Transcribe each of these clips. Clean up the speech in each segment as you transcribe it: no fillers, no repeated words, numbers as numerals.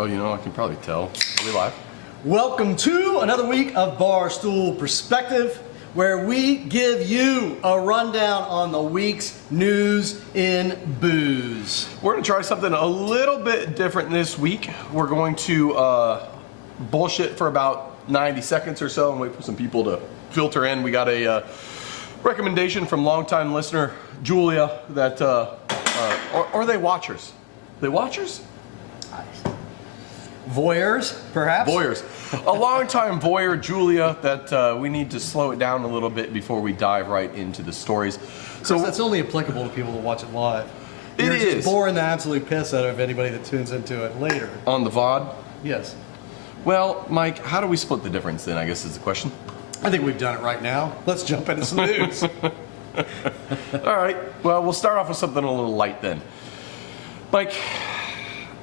Oh, you know, I can probably tell. Are we live? Welcome to another week of Barstool Perspective, where we give you a rundown on the week's news in booze. We're going to try something a little bit different this week. We're going to bullshit for about 90 seconds or so and wait for some people to filter in. We got a recommendation from longtime listener Julia that, or are they watchers? They watchers? Voyeurs, perhaps? Voyeurs. A longtime voyeur, Julia, that we need to slow it down a little bit before we dive right into the stories. So that's only applicable to people that watch it live. You're It is. just boring the absolute piss out of anybody that tunes into it later. On the VOD? Yes. Well, Mike, how do we split the difference then, I guess is the question. I think we've done it right now. Let's jump into some news. All right, well, we'll start off with something a little light then. Mike,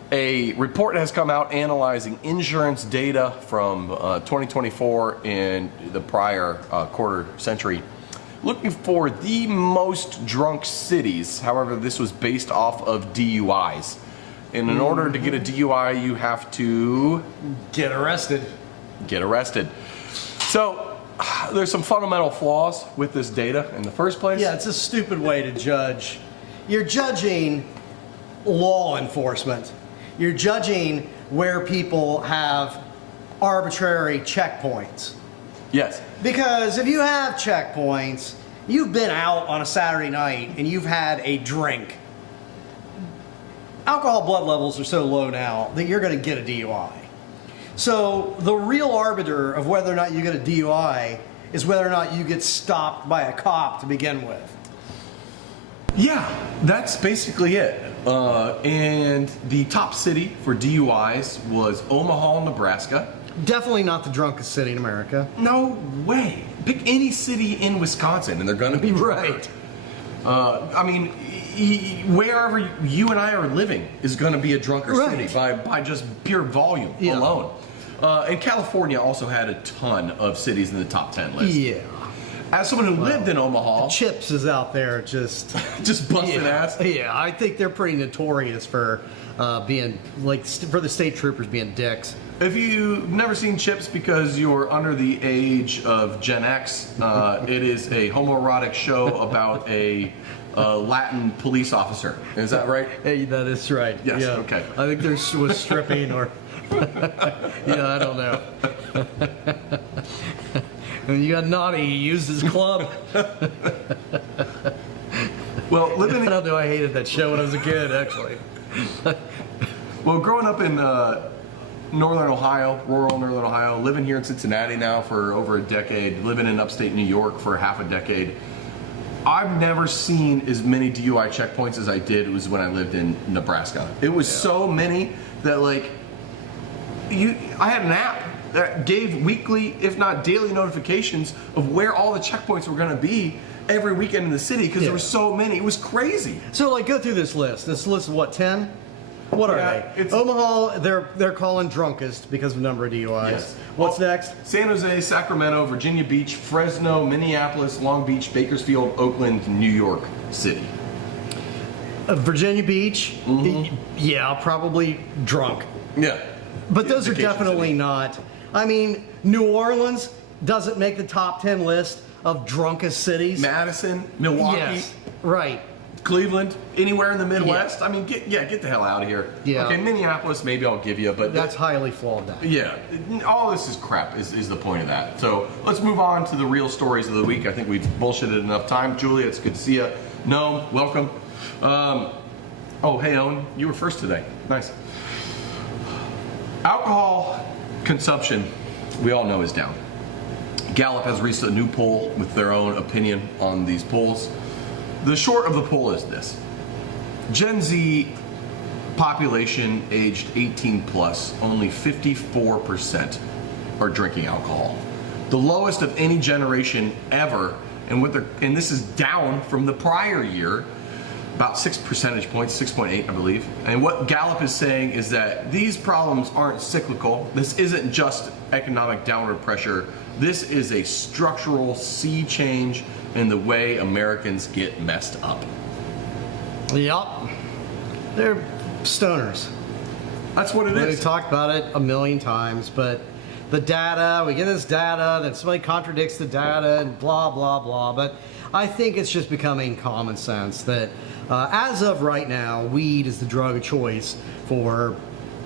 a report has come out analyzing insurance data from 2024 and the prior quarter century, looking for the most drunk cities. However, this was based off of DUIs. And in order to get a DUI, you have to Get arrested. get arrested. So there's some fundamental flaws with this data in the first place. Yeah, it's a stupid way to judge. You're judging law enforcement. You're judging where people have arbitrary checkpoints. Yes. Because if you have checkpoints, you've been out on a Saturday night and you've had a drink. Alcohol blood levels are so low now that you're going to get a DUI. So the real arbiter of whether or not you get a DUI is whether or not you get stopped by a cop to begin with. Yeah, that's basically it. And the top city for DUIs was Omaha, Nebraska. Definitely not the drunkest city in America. No way. Pick any city in Wisconsin and they're going to be Right. I mean, wherever you and I are living is going to be a drunker Right. city by just pure volume alone. And California also had a ton of cities in the top 10 list. Yeah. As someone who lived in Omaha, Chips is out there just just busting ass. Yeah, I think they're pretty notorious for being like for the state troopers being dicks. If you've never seen Chips because you're under the age of Gen X, it is a homoerotic show about a Latin police officer. Is that right? Hey, that is right. Yes, Yeah. okay. I think there was stripping or yeah, I don't know. And you got Naughty, he used his club. Well, living I in, don't know, I hated that show when I was a kid, actually. well, growing up in Northern Ohio, rural Northern Ohio, living here in Cincinnati now for over a decade, living in upstate New York for half a decade, I've never seen as many DUI checkpoints as I did was when I lived in Nebraska. It was so many that like I had an app that gave weekly, if not daily, notifications of where all the checkpoints were going to be every weekend in the city because there were so many. It was crazy. So, like, go through this list. This list is what, 10? What are they? It's Omaha, they're calling drunkest because of the number of DUIs. Yes. What's next? San Jose, Sacramento, Virginia Beach, Fresno, Minneapolis, Long Beach, Bakersfield, Oakland, New York City. Virginia Beach, yeah, probably drunk. Yeah. But those are Vacation definitely city. not. I mean, New Orleans doesn't make the top 10 list of drunkest cities. Madison, Milwaukee, Yes, right. Cleveland, anywhere in the Midwest. I mean, get the hell out of here. Yeah. Okay, Minneapolis, maybe I'll give you, but That's highly flawed now. yeah, all this is crap is the point of that. So let's move on to the real stories of the week. I think we've bullshitted enough time. Julia, it's good to see you. Noam, welcome. Oh, hey, Owen, you were first today. Nice. Alcohol consumption, we all know, is down. Gallup has released a new poll with their own opinion on these polls. The short of the poll is this. Gen Z population aged 18 plus, only 54% are drinking alcohol. The lowest of any generation ever, and this is down from the prior year, about 6 percentage points, 6.8 I believe. And what Gallup is saying is that these problems aren't cyclical. This isn't just economic downward pressure. This is a structural sea change in the way Americans get messed up. Yup. They're stoners. That's what it We've is. talked about it a million times, but the data, we get this data, then somebody contradicts the data, and blah, blah, blah. But I think it's just becoming common sense that as of right now, weed is the drug of choice for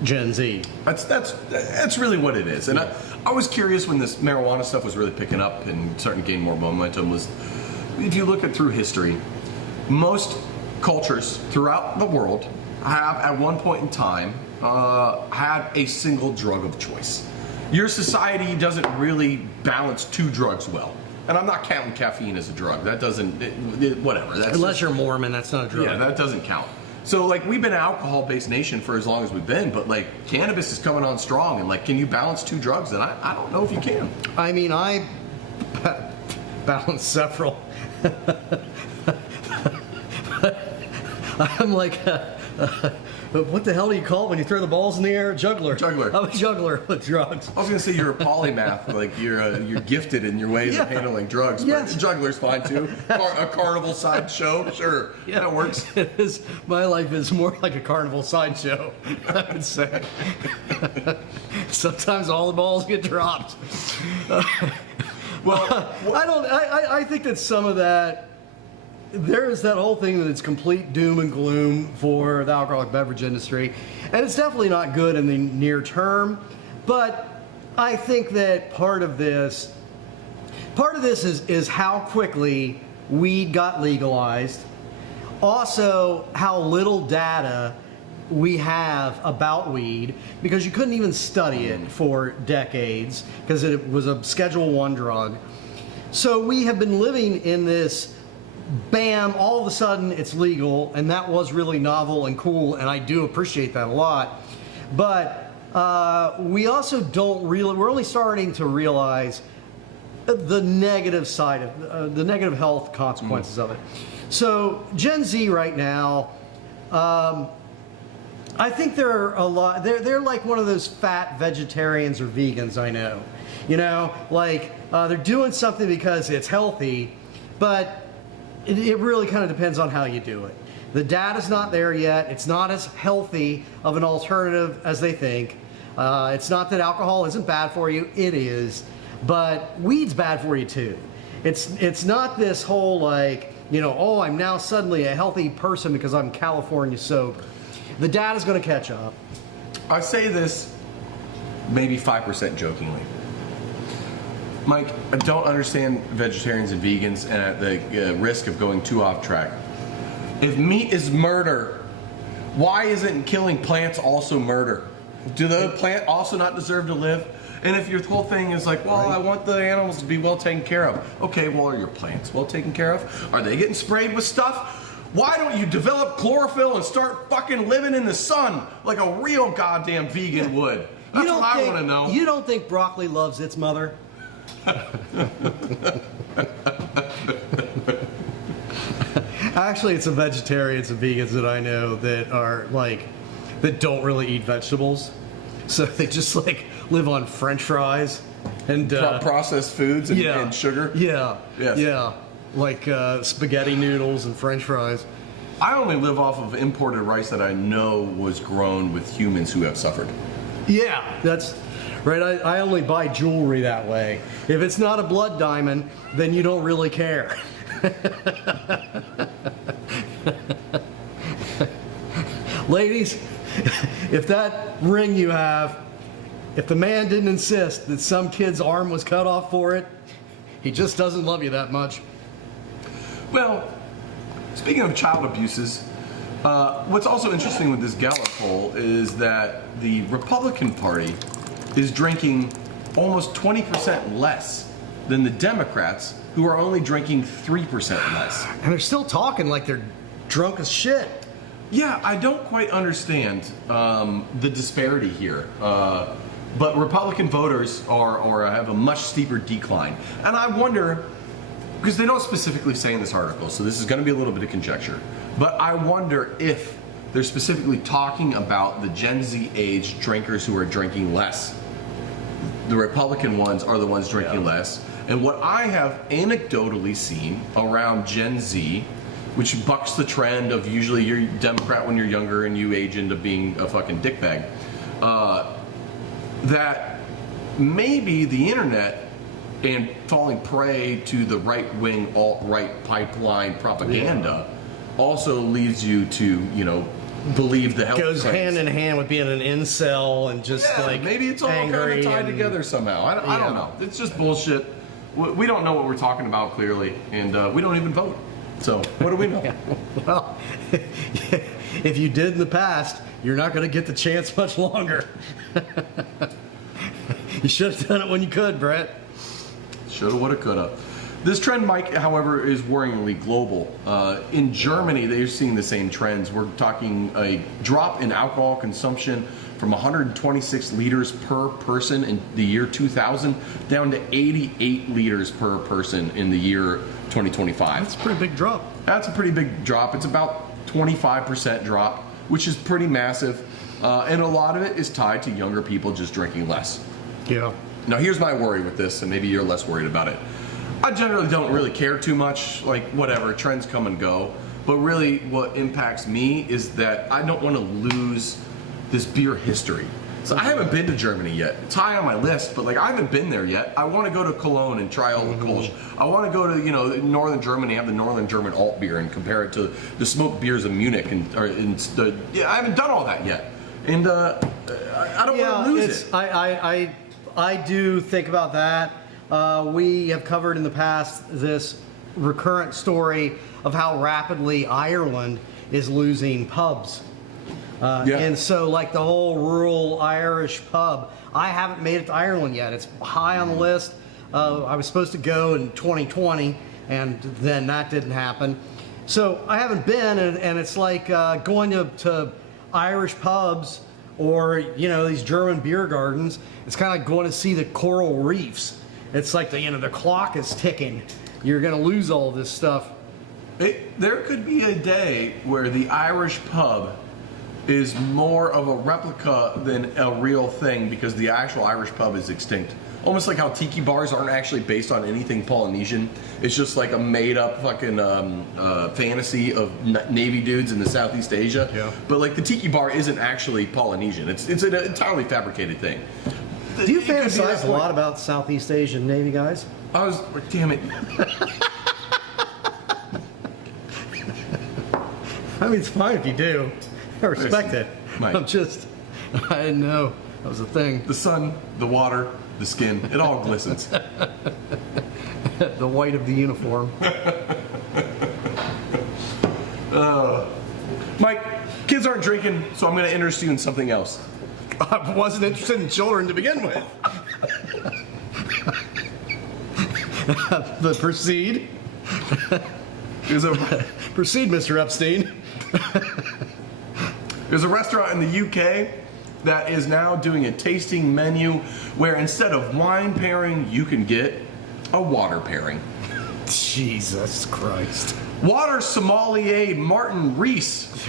Gen Z. That's really what it is. And I was curious when this marijuana stuff was really picking up and starting to gain more momentum was, if you look at through history, most cultures throughout the world have at one point in time had a single drug of choice. Your society doesn't really balance two drugs well. And I'm not counting caffeine as a drug. That doesn't, whatever. That's Unless you're Mormon, that's not a drug. Yeah, that doesn't count. So, like, we've been an alcohol-based nation for as long as we've been, but, like, cannabis is coming on strong, and, like, can you balance two drugs? And I don't know if you can. I mean, I balance several. I'm like, what the hell do you call it when you throw the balls in the air? Juggler. Juggler. I'm a juggler with drugs. I was gonna say you're a polymath, like you're gifted in your ways of handling drugs. Yes. But juggler's fine too. A carnival sideshow, sure, that works. It is, my life is more like a carnival sideshow, I would say. Sometimes all the balls get dropped. I think that some of that, there is that whole thing that it's complete doom and gloom for the alcoholic beverage industry, and it's definitely not good in the near term. But I think that part of this is how quickly weed got legalized. Also, how little data we have about weed, because you couldn't even study it for decades because it was a Schedule I drug. So we have been living in this, bam, all of a sudden it's legal, and that was really novel and cool, and I do appreciate that a lot. But we also we're only starting to realize the negative side of the negative health consequences of it. So Gen Z right now, I think they're like one of those fat vegetarians or vegans I know. You know, like they're doing something because it's healthy, but it really kind of depends on how you do it. The data's not there yet. It's not as healthy of an alternative as they think. It's not that alcohol isn't bad for you. It is. But weed's bad for you too. It's not this whole like, you know, oh, I'm now suddenly a healthy person because I'm California sober. The data's going to catch up. I say this maybe 5% jokingly. Mike, I don't understand vegetarians and vegans and at the risk of going too off track. If meat is murder, why isn't killing plants also murder? Do the plant also not deserve to live? And if your whole thing is like, well, I want the animals to be well taken care of. Okay, well, are your plants well taken care of? Are they getting sprayed with stuff? Why don't you develop chlorophyll and start fucking living in the sun like a real goddamn vegan would? That's what I want to know. You don't think broccoli loves its mother? Actually, it's the vegetarians and vegans that I know that are like, that don't really eat vegetables. So they just like live on French fries and processed foods and sugar. Yeah. Yes. Yeah. Like spaghetti noodles and French fries. I only live off of imported rice that I know was grown with humans who have suffered. Yeah, that's right. I only buy jewelry that way. If it's not a blood diamond, then you don't really care. Ladies, if that ring you have, if the man didn't insist that some kid's arm was cut off for it, he just doesn't love you that much. Well, speaking of child abuses, what's also interesting with this Gallup poll is that the Republican Party is drinking almost 20% less than the Democrats, who are only drinking 3% less. And they're still talking like they're drunk as shit. Yeah, I don't quite understand the disparity here. But Republican voters have a much steeper decline. And I wonder, because they don't specifically say in this article, so this is going to be a little bit of conjecture, but I wonder if they're specifically talking about the Gen Z age drinkers who are drinking less. The Republican ones are the ones drinking less. And what I have anecdotally seen around Gen Z, which bucks the trend of usually you're Democrat when you're younger and you age into being a fucking dickbag. that maybe the internet and falling prey to the right-wing alt-right pipeline propaganda also leads you to, believe the health Goes claims. hand in hand with being an incel and just maybe it's all kind of tied together somehow. I don't know. It's just bullshit. We don't know what we're talking about clearly, and we don't even vote. So what do we know? Well, if you did in the past, you're not going to get the chance much longer. You should have done it when you could, Brett. Shoulda, woulda, coulda. This trend, Mike, however, is worryingly global. In Germany, they're seeing the same trends. We're talking a drop in alcohol consumption from 126 liters per person in the year 2000 down to 88 liters per person in the year 2025. That's a pretty big drop. That's a pretty big drop. It's about 25% drop, which is pretty massive. And a lot of it is tied to younger people just drinking less. Yeah. Now, here's my worry with this, and maybe you're less worried about it. I generally don't really care too much, like whatever, trends come and go. But really what impacts me is that I don't want to lose this beer history. So I haven't been to Germany yet. It's high on my list, but I haven't been there yet. I want to go to Cologne and try all the Kolsch. I want to go to, northern Germany, have the northern German alt beer and compare it to the smoked beers of Munich. I haven't done all that yet. And I don't want to lose it. I do think about that. We have covered in the past this recurrent story of how rapidly Ireland is losing pubs. And so the whole rural Irish pub, I haven't made it to Ireland yet. It's high on the list. I was supposed to go in 2020 and then that didn't happen. So I haven't been, and it's like going to Irish pubs or these German beer gardens. It's kind of like going to see the coral reefs. It's like the clock is ticking. You're going to lose all this stuff. There could be a day where the Irish pub is more of a replica than a real thing because the actual Irish pub is extinct. Almost like how tiki bars aren't actually based on anything Polynesian. It's just like a made-up fucking fantasy of Navy dudes in the Southeast Asia. Yeah. But the tiki bar isn't actually Polynesian. It's an entirely fabricated thing. Do you fantasize a lot about Southeast Asian Navy guys? Damn it. I mean, it's fine if you do. I respect it. Mike. I didn't know that was a thing. The sun, the water, the skin, it all glistens. The white of the uniform. Mike, kids aren't drinking, so I'm going to interest you in something else. I wasn't interested in children to begin with. But proceed. Proceed, Mr. Epstein. There's a restaurant in the UK that is now doing a tasting menu where instead of wine pairing, you can get a water pairing. Jesus Christ. Water sommelier Martin Rees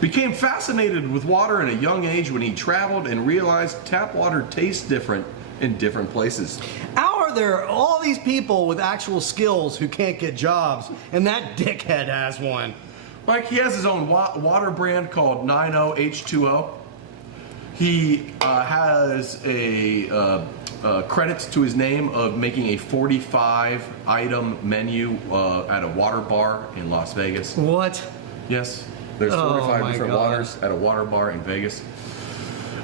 became fascinated with water at a young age when he traveled and realized tap water tastes different in different places. How are there all these people with actual skills who can't get jobs, and that dickhead has one? Mike, he has his own water brand called 90H2O. He has a credits to his name of making a 45-item menu at a water bar in Las Vegas. What? Yes, there's 45 different waters at a water bar in Vegas.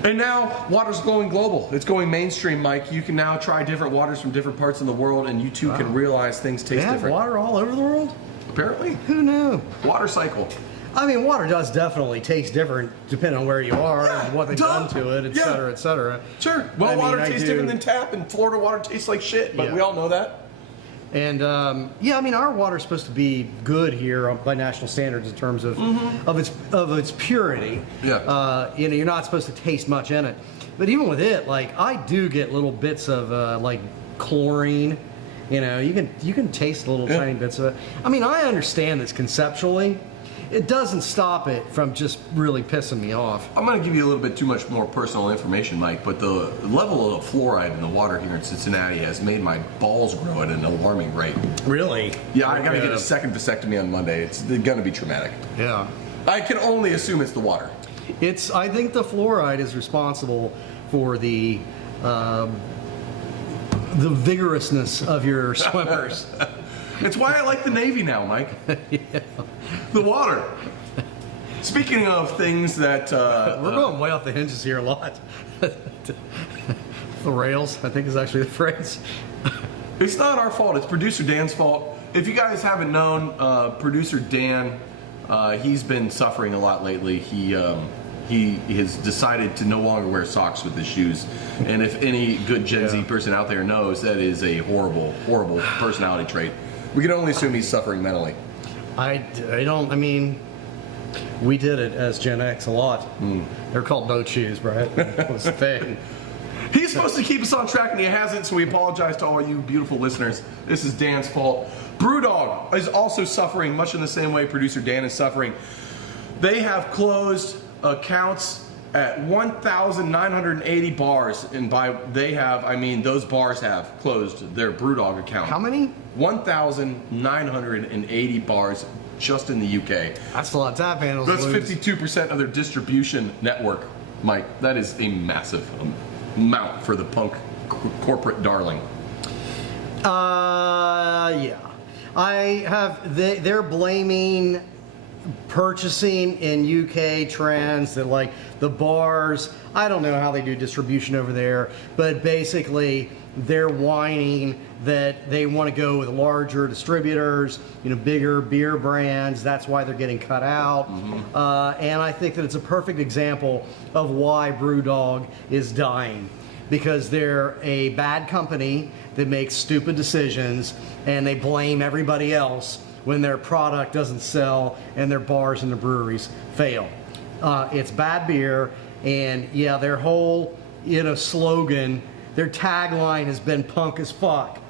And now, water's going global. It's going mainstream, Mike. You can now try different waters from different parts of the world, and you too can realize things taste They have different. water all over the world? Apparently. Who knew? Water cycle. I mean, water does definitely taste different depending on where you are and what they've done to it, et cetera, et cetera. Sure. Well, water tastes different than tap, and Florida water tastes like shit, but we all know that. And I mean, our water's supposed to be good here by national standards in terms of its purity. Yeah. You're not supposed to taste much in it, but even with it, I do get little bits of chlorine. You can taste little tiny bits of it. I mean, I understand this conceptually. It doesn't stop it from just really pissing me off. I'm going to give you a little bit too much more personal information, Mike, but the level of fluoride in the water here in Cincinnati has made my balls grow at an alarming rate. Really? Yeah, I got to get a second vasectomy on Monday. It's going to be traumatic. Yeah. I can only assume it's the water. I think the fluoride is responsible for the vigorousness of your swimmers. It's why I like the Navy now, Mike. Yeah. The water. Speaking of things that... We're going way off the hinges here a lot. The rails, I think, is actually the phrase. It's not our fault. It's producer Dan's fault. If you guys haven't known, producer Dan, he's been suffering a lot lately. He has decided to no longer wear socks with his shoes. And if any good Gen Z person out there knows, that is a horrible, horrible personality trait. We can only assume he's suffering mentally. I mean, we did it as Gen X a lot. They're called boat shoes, right? That was the thing. He's supposed to keep us on track and he hasn't, so we apologize to all you beautiful listeners. This is Dan's fault. Brewdog is also suffering much in the same way producer Dan is suffering. They have closed accounts at 1,980 bars, and by they have, I mean those bars have closed their Brewdog account. How many? 1,980 bars just in the UK. That's a lot of tap handles. That's 52% of their distribution network, Mike. That is a massive amount for the punk corporate darling. Yeah. They're blaming purchasing in UK trends that like the bars, I don't know how they do distribution over there, but basically they're whining that they want to go with larger distributors, bigger beer brands. That's why they're getting cut out. And I think that it's a perfect example of why Brewdog is dying, because they're a bad company that makes stupid decisions and they blame everybody else when their product doesn't sell and their bars and their breweries fail. It's bad beer, and yeah, their whole slogan, their tagline has been punk as fuck.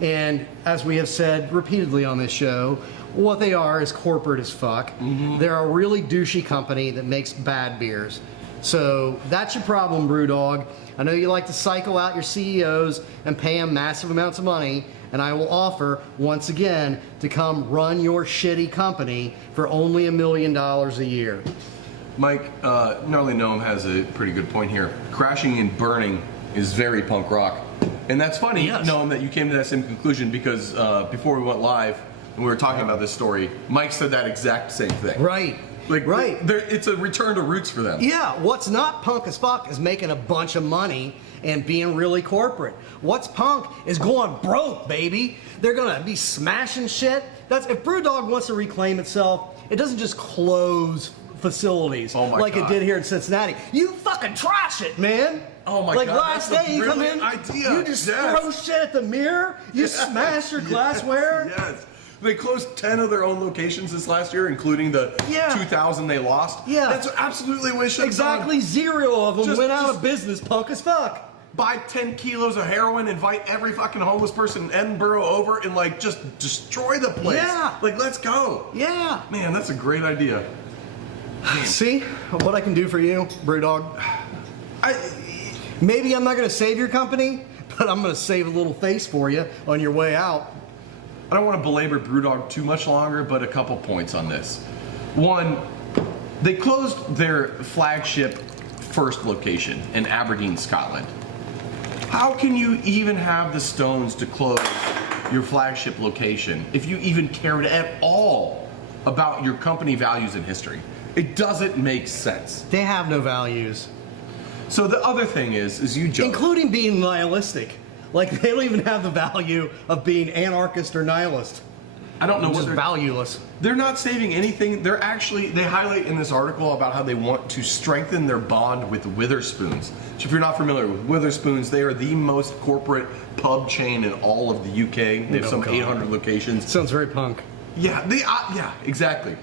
And as we have said repeatedly on this show, what they are is corporate as fuck. They're a really douchey company that makes bad beers. So that's your problem, Brewdog. I know you like to cycle out your CEOs and pay them massive amounts of money, and I will offer, once again, to come run your shitty company for only $1 million a year. Mike, Gnarly Gnome has a pretty good point here. Crashing and burning is very punk rock. And that's funny, Yes. Gnome, that you came to that same conclusion, because before we went live and we were talking about this story, Mike said that exact same thing. Right. Right. It's a return to roots for them. Yeah, what's not punk as fuck is making a bunch of money and being really corporate. What's punk is going broke, baby. They're gonna be smashing shit. If Brewdog wants to reclaim itself, it doesn't just close facilities like God. it did here in Cincinnati. You fucking trash it, man. Oh my God. God, Last that's day a you come in, brilliant idea. you just Yes. throw shit at the mirror, you smash your glassware. Yes. They closed 10 of their own locations this last year, including the 2,000 they lost. Yeah. That's absolutely what it should have Exactly done. 0 of them Just- went out just- of business, punk as fuck. Buy 10 kilos of heroin, invite every fucking homeless person in Edinburgh over, and just destroy the place. Yeah. Let's go. Yeah. Man, that's a great idea. See what I can do for you, Brewdog? Maybe I'm not going to save your company, but I'm going to save a little face for you on your way out. I don't want to belabor Brewdog too much longer, but a couple points on this. One, they closed their flagship first location in Aberdeen, Scotland. How can you even have the stones to close your flagship location if you even cared at all about your company values and history? It doesn't make sense. They have no values. So the other thing is you joke. Including being nihilistic. Like, they don't even have the value of being anarchist or nihilist. I don't know what Just they're valueless. They're not saving anything. They highlight in this article about how they want to strengthen their bond with Witherspoons. So if you're not familiar with Witherspoons, they are the most corporate pub chain in all of the UK. They have some 800 locations. Sounds very punk. Yeah, yeah, exactly.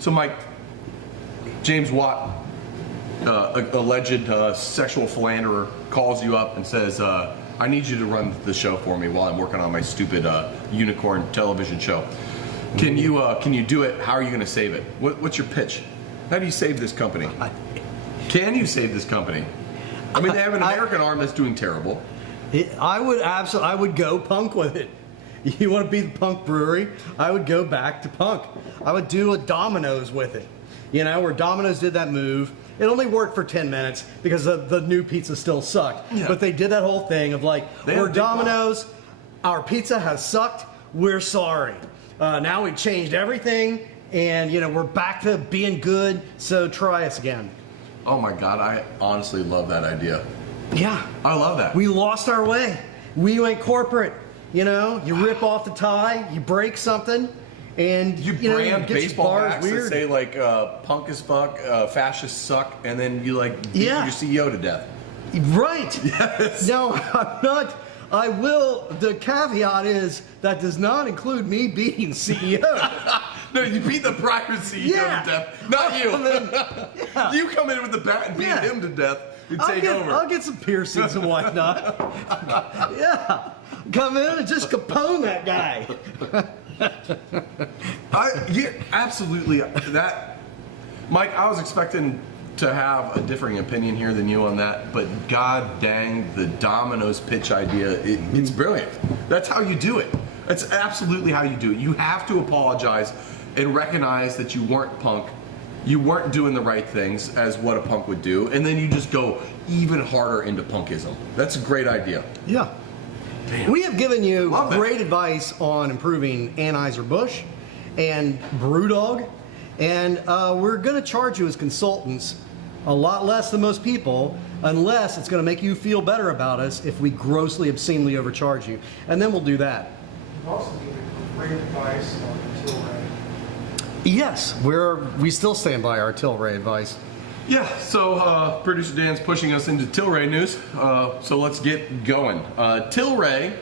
So Mike, James Watt, alleged sexual philanderer, calls you up and says, I need you to run the show for me while I'm working on my stupid unicorn television show. Can you do it? How are you going to save it? What's your pitch? How do you save this company? Can you save this company? I mean, they have an American arm that's doing terrible. I would go punk with it. You want to be the punk brewery? I would go back to punk. I would do a Domino's with it. Where Domino's did that move It only worked for 10 minutes because the new pizza still sucked. Yeah. But they did that whole thing of like, They had a we're big Domino's, our pizza has sucked, we're sorry. Now we've changed everything, and we're back to being good, so try us again. Oh my God, I honestly love that idea. Yeah. I love that. We lost our way. We went corporate. You rip off the tie, you break something, and You know, brand get your baseball bars backs that weird. say like punk as fuck, fascists suck, and then you like beat Yeah. your CEO to death. Right. Yes. No, I'm not. I will. The caveat is that does not include me being CEO. No, you beat the prior CEO Yeah. to death. Not you. Yeah. You come in with the bat and beat Yeah. him to death and take over. I'll get some piercings and whatnot. Yeah. Come in and just Capone that guy. Yeah, absolutely. That, Mike, I was expecting to have a differing opinion here than you on that, but god dang, the Domino's pitch idea, it's brilliant. That's how you do it. That's absolutely how you do it. You have to apologize and recognize that you weren't punk. You weren't doing the right things as what a punk would do, and then you just go even harder into punkism. That's a great idea. Yeah. We have given you Love that. great advice on improving Anheuser-Busch and Brewdog, and we're going to charge you as consultants a lot less than most people, unless it's going to make you feel better about us if we grossly, obscenely overcharge you. And then we'll do that. We've also given great advice on Tilray. Yes, we still stand by our Tilray advice. Yeah, so producer Dan's pushing us into Tilray news, so let's get going. Tilray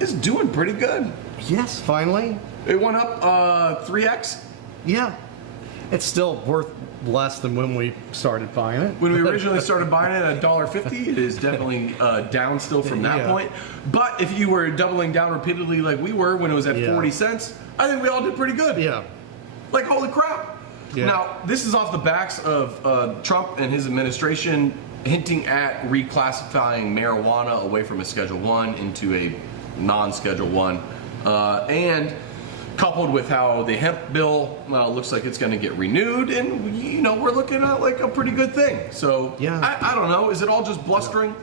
is doing pretty good. Yes, finally. It went up 3x. Yeah. It's still worth less than when we started buying it. When we originally started buying it at $1.50, it is definitely down still from that Yeah. point. But if you were doubling down repeatedly like we were when it was at Yeah. 40 cents, I think we all did pretty good. Yeah. Like, holy crap. Yeah. Now, this is off the backs of Trump and his administration hinting at reclassifying marijuana away from a Schedule 1 into a non-Schedule 1. And coupled with how the hemp bill looks like it's going to get renewed, and we're looking at like a pretty good thing. So Yeah. I don't know. Is it all just blustering?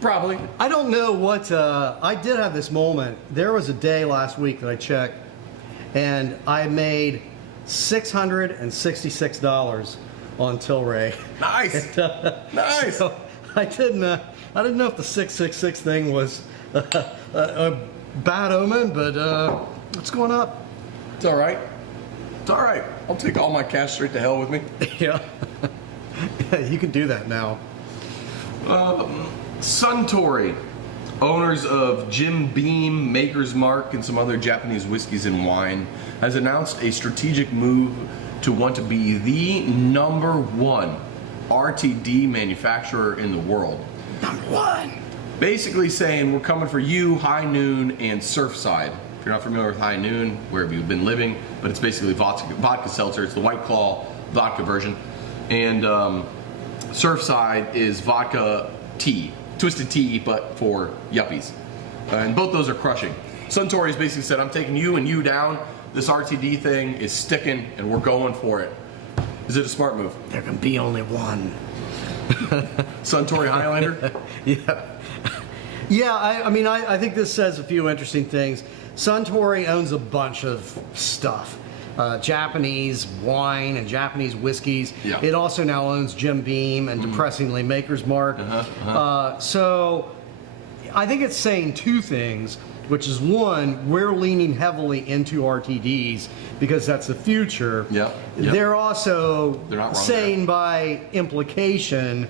Probably. I don't know what, I did have this moment. There was a day last week that I checked, and I made $666 on Tilray. Nice. Nice. So I didn't know if the 666 thing was a bad omen, but it's going up. It's all right. It's all right. I'll take all my cash straight to hell with me. Yeah. You can do that now. Suntory, owners of Jim Beam, Maker's Mark, and some other Japanese whiskeys and wine, has announced a strategic move to want to be the #1 RTD manufacturer in the world. #1. Basically saying, we're coming for you, High Noon, and Surfside. If you're not familiar with High Noon, where have you been living? But it's basically vodka seltzer. It's the White Claw vodka version. And Surfside is vodka tea. Twisted tea, but for yuppies. And both those are crushing. Suntory's basically said, I'm taking you and you down. This RTD thing is sticking, and we're going for it. Is it a smart move? There can be only one. Suntory Highlander? Yeah. Yeah, I think this says a few interesting things. Suntory owns a bunch of stuff. Japanese wine and Japanese whiskeys. Yeah. It also now owns Jim Beam and depressingly Maker's Mark. So I think it's saying two things, which is one, we're leaning heavily into RTDs because that's the future. Yeah. They're also They're not wrong saying by implication,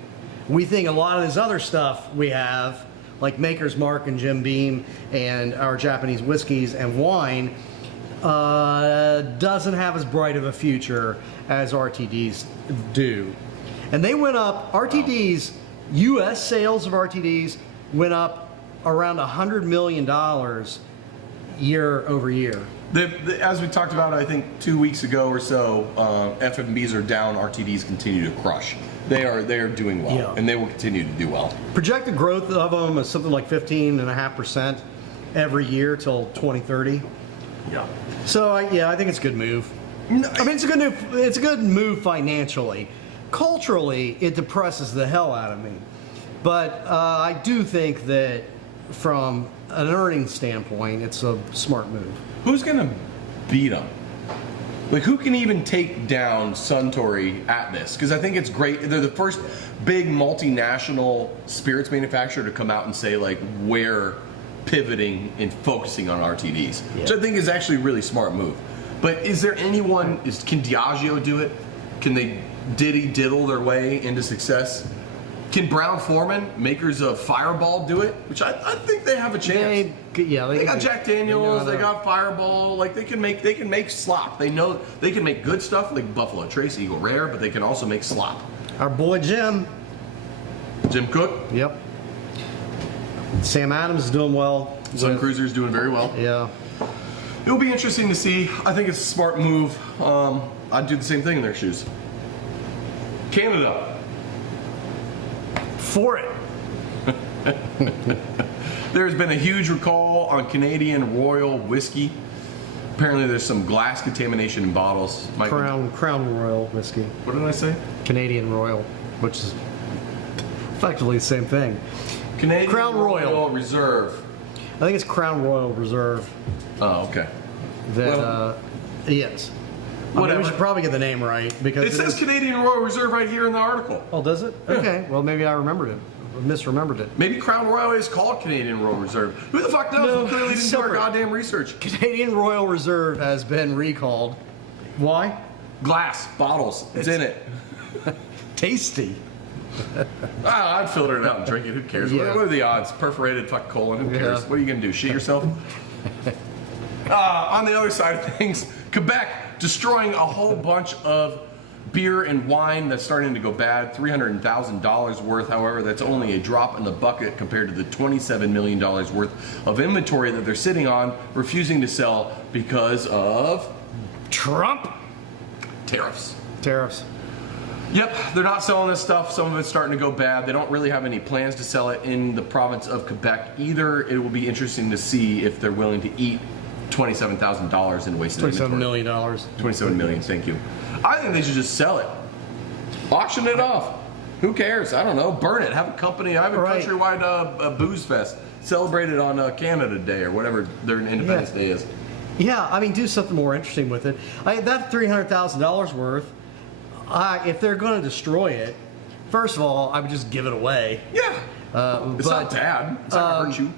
we think a lot of this other stuff we have, like Maker's Mark and Jim Beam and our Japanese whiskeys and wine, doesn't have as bright of a future as RTDs do. And they went up, RTDs, US sales of RTDs went up around $100 million year over year. As we talked about, I think 2 weeks ago or so, FMBs are down, RTDs continue to crush. They are doing well, Yeah. and they will continue to do well. Projected growth of them is something like 15.5% every year till 2030. Yeah. So I think it's a good move. I mean, it's a good move financially. culturally, it depresses the hell out of me. But I do think that from an earnings standpoint, it's a smart move. Who's gonna beat them? Like, who can even take down Suntory at this? Because I think it's great. They're the first big multinational spirits manufacturer to come out and say, like, we're pivoting and focusing on RTDs, Yeah. which I think is actually a really smart move. But is there anyone, can Diageo do it? Can they diddle their way into success? Can Brown Forman, makers of Fireball, do it? Which I think they have a chance. They got Jack Daniels, they got Fireball. Like, they can make slop. They know they can make good stuff like Buffalo Trace, Eagle Rare, but they can also make slop. Our boy Jim. Jim Cook, Yep. Sam Adams is doing well. Sun Cruiser's doing very well. Yeah. It'll be interesting to see. I think it's a smart move. I'd do the same thing in their shoes. Canada. For it. There's been a huge recall on Canadian Royal whiskey. Apparently there's some glass contamination in bottles. Mike, Crown Royal whiskey. what did I say? Canadian Royal, which is effectively the same thing. Canadian Crown Royal. Reserve. I think it's Crown Royal Reserve. Oh, okay. That Well, yes. I mean, whatever. we should probably get the name right because It says is- Canadian Royal Reserve right here in the article. Oh, does it? Okay. Well, maybe I remembered it. Misremembered it. Maybe Crown Royal is called Canadian Royal Reserve. Who the fuck knows? No, We clearly didn't do our separate. goddamn research. Canadian Royal Reserve has been recalled. Why? Glass bottles. It's in it. Tasty. I'd filter it out and drink it. Who cares? Yeah. What are the odds? Perforated fuck colon. Who cares? Yeah. What are you gonna do? Shit yourself? On the other side of things, Quebec destroying a whole bunch of beer and wine that's starting to go bad. $300,000 worth. However, that's only a drop in the bucket compared to the $27 million worth of inventory that they're sitting on, refusing to sell because of Trump. tariffs. Tariffs. Yep, they're not selling this stuff. Some of it's starting to go bad. They don't really have any plans to sell it in the province of Quebec either. It will be interesting to see if they're willing to eat $27,000 in wasted $27 inventory. million. $27 million, thank you. I think they should just sell it. Auction it off. Who cares? I don't know. Burn it. Have a company. Have a Right. countrywide booze fest. Celebrate it on Canada Day or whatever their Independence Yeah. Day is. Yeah, I mean, do something more interesting with it. That $300,000 worth, if they're going to destroy it, first of all, I would just give it away. Yeah. It's not bad. It's not going to hurt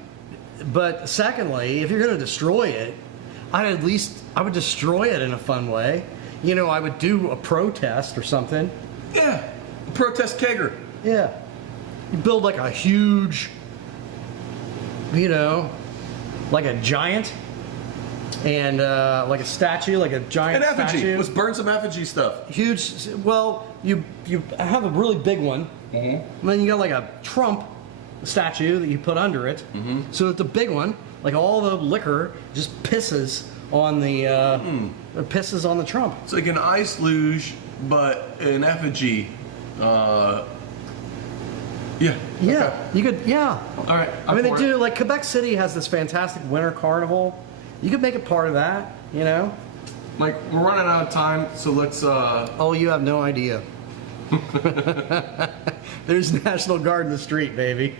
you. But secondly, if you're going to destroy it, I would destroy it in a fun way. You know, I would do a protest or something. Yeah. Protest kegger. Yeah. You build like a huge, you know, like a giant and like a statue, like a giant An effigy. statue. Let's burn some effigy stuff. Huge. Well, you have a really big one, and then you got like a Trump statue that you put under it. So that the big one, like all the liquor, just pisses on the Trump. It's like an ice luge, but an effigy. Yeah. Yeah, Okay. you could. Yeah. All right. I mean, they for do. it. Like Quebec City has this fantastic winter carnival. You could make it part of that. You know. Mike, we're running out of time, so let's. Oh, you have no idea. There's National Guard in the street, baby.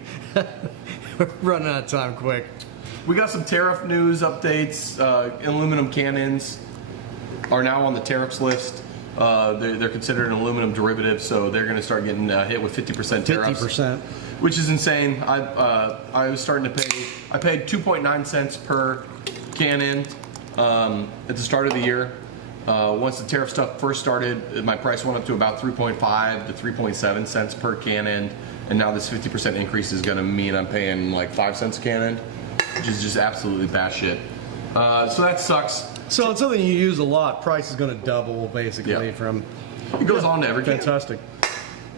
We're running out of time quick. We got some tariff news updates. Aluminum cannons are now on the tariffs list. They're considered an aluminum derivative, so they're going to start getting hit with 50% tariffs. 50%. Which is insane. I was starting to pay. I paid 2.9 cents per cannon at the start of the year. Once the tariff stuff first started, my price went up to about 3.5 to 3.7 cents per cannon, and now this 50% increase is going to mean I'm paying like 5 cents a cannon, which is just absolutely batshit. So that sucks. So it's something you use a lot. Price is going to double basically Yeah. from. It goes on to every cannon. Fantastic.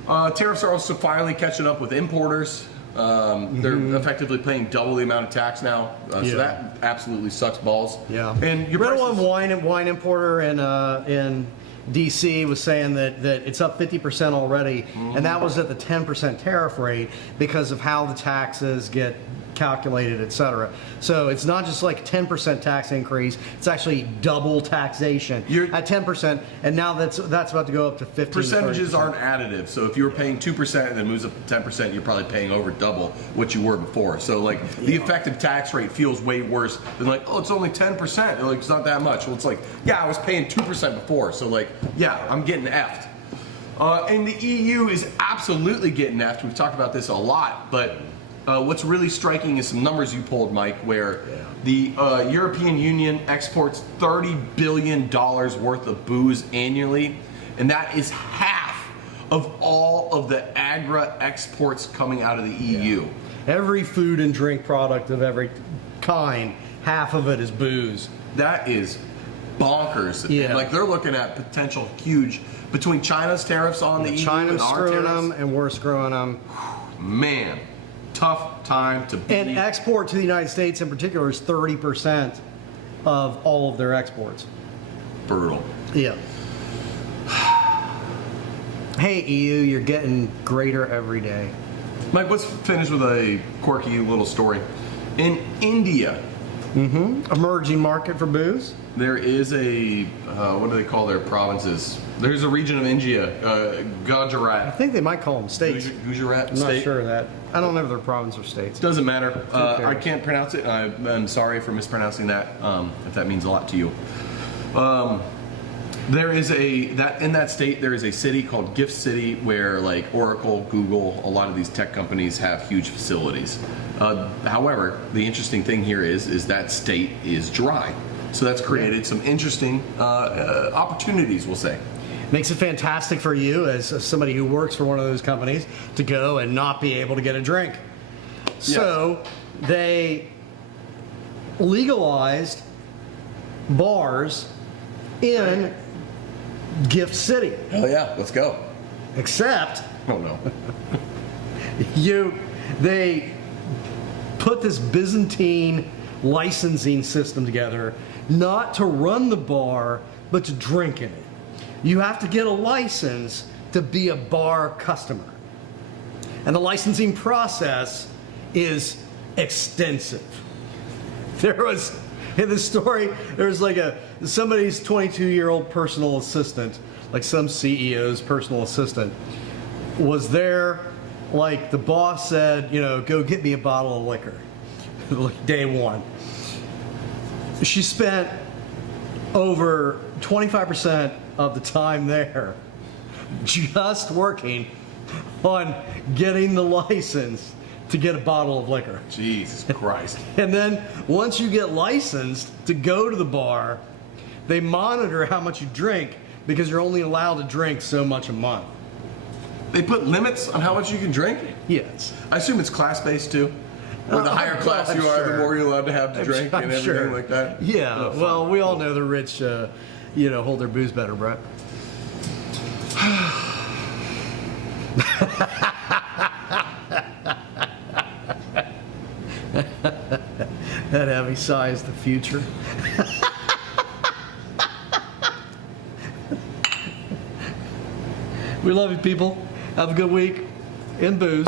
Tariffs are also finally catching up with importers. They're effectively paying double the amount of tax now, Yeah. so that absolutely sucks balls. Yeah. And your Read prices- one wine importer in DC was saying that it's up 50% already, and that was at the 10% tariff rate because of how the taxes get calculated, etc. So it's not just like 10% tax increase; it's actually double taxation at 10%, and now that's about to go up to 15%. Percentages aren't additive, so if you were paying 2% and then moves up to 10%, you're probably paying over double what you were before. So like the effective tax rate feels way worse than like, oh, it's only 10%. Like, it's not that much. Well, it's like, yeah, I was paying 2% before, so like, yeah, I'm getting effed. And the EU is absolutely getting effed. We've talked about this a lot, but what's really striking is some numbers you pulled, Mike, where the European Union exports $30 billion worth of booze annually, and that is half of all of the agri exports coming out of the EU. Every food and drink product of every kind, half of it is booze. That is bonkers. Yeah. And like they're looking at potential huge, between China's tariffs on the EU China's and our screwing tariffs, them, and we're screwing them. man, tough time to beat. And export to the United States in particular is 30% of all of their exports. Brutal. Yeah. Hey EU, you're getting greater every day. Mike, let's finish with a quirky little story. In India, Emerging market for booze. there is a, what do they call their provinces? There's a region of India, I Gujarat. think they might call them states. Gujarat I'm not state? sure of that. I don't know if they're province or states. Doesn't matter. cares? I can't pronounce it. I'm sorry for mispronouncing that, if that means a lot to you. There is in that state there is a city called Gift City where like Oracle, Google, a lot of these tech companies have huge facilities. However, the interesting thing here is that state is dry, so that's created some interesting opportunities, we'll say. Makes it fantastic for you as somebody who works for one of those companies to go and not be able to get a drink. So they legalized bars in Gift City. Oh yeah, let's go. Except Oh no. they put this Byzantine licensing system together, not to run the bar, but to drink in it. You have to get a license to be a bar customer. And the licensing process is extensive. There was, in the story, there was like somebody's 22-year-old personal assistant, like some CEO's personal assistant, was there, like the boss said, go get me a bottle of liquor, like day one. She spent over 25% of the time there just working on getting the license to get a bottle of liquor. Jesus Christ. And then once you get licensed to go to the bar, they monitor how much you drink because you're only allowed to drink so much a month. They put limits on how much you can drink? Yes. I assume it's class-based too. Where the higher class I'm you are, the sure. more you're allowed to have to drink and everything like that. Yeah. Oh, Well, we all know the rich, hold their booze better, Brett. That heavy sigh is the future. We love you, people. Have a good week in booze.